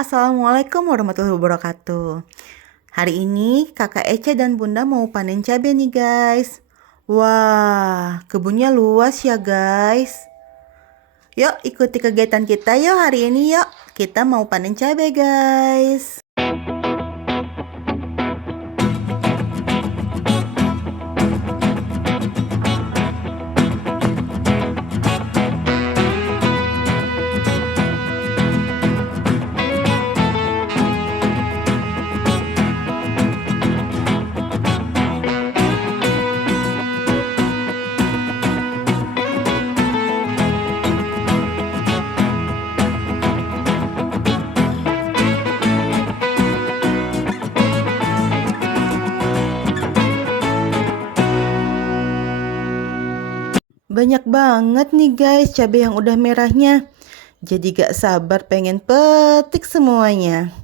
Assalamualaikum warahmatullahi wabarakatuh. Hari ini kakak Ece dan bunda mau panen cabai nih guys. Wah, kebunnya luas ya guys. Yuk ikuti kegiatan kita yuk hari ini yuk. Kita mau panen cabai guys. Banyak banget nih guys cabai yang udah merahnya. Jadi gak sabar pengen petik semuanya.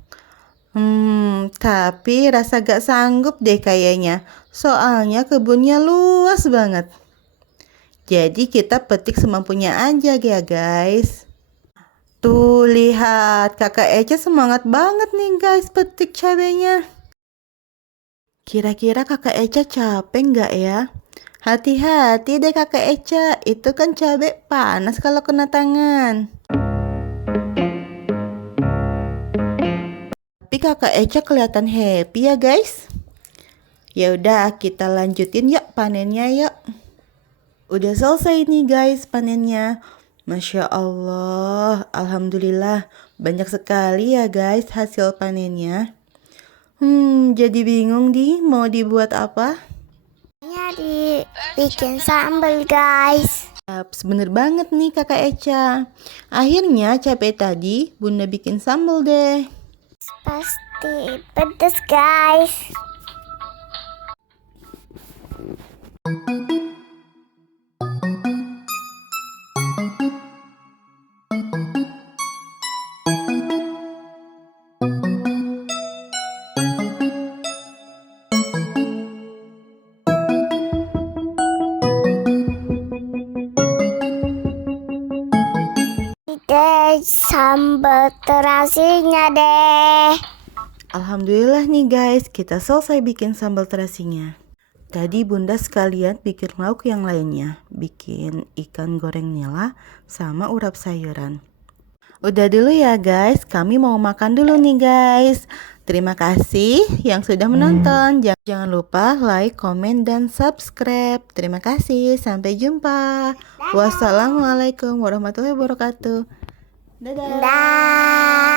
Tapi rasa gak sanggup deh kayaknya. Soalnya kebunnya luas banget. Jadi kita petik semampunya aja ya guys. Tuh lihat kakak Eca semangat banget nih guys petik cabenya. Kira-kira kakak Eca capek nggak ya? Hati-hati deh kakak Eca, itu kan cabai panas kalau kena tangan. Tapi kakak Eca kelihatan happy ya guys. Ya udah kita lanjutin yuk panennya yuk. Udah selesai nih guys panennya. Masya Allah, Alhamdulillah banyak sekali ya guys hasil panennya. Jadi bingung nih mau dibuat apa? Bikin sambal guys. Bener banget nih kakak Eca. Akhirnya capek tadi bunda bikin sambal deh. Pasti pedas guys. Sambal terasinya deh. Alhamdulillah nih guys, kita selesai bikin sambal terasinya. Tadi bunda sekalian bikin lauk yang lainnya, bikin ikan goreng nila sama urap sayuran. Udah dulu ya guys, kami mau makan dulu nih guys. Terima kasih yang sudah menonton. Jangan lupa like, komen, dan subscribe. Terima kasih, sampai jumpa. Wassalamualaikum warahmatullahi wabarakatuh. Dadah.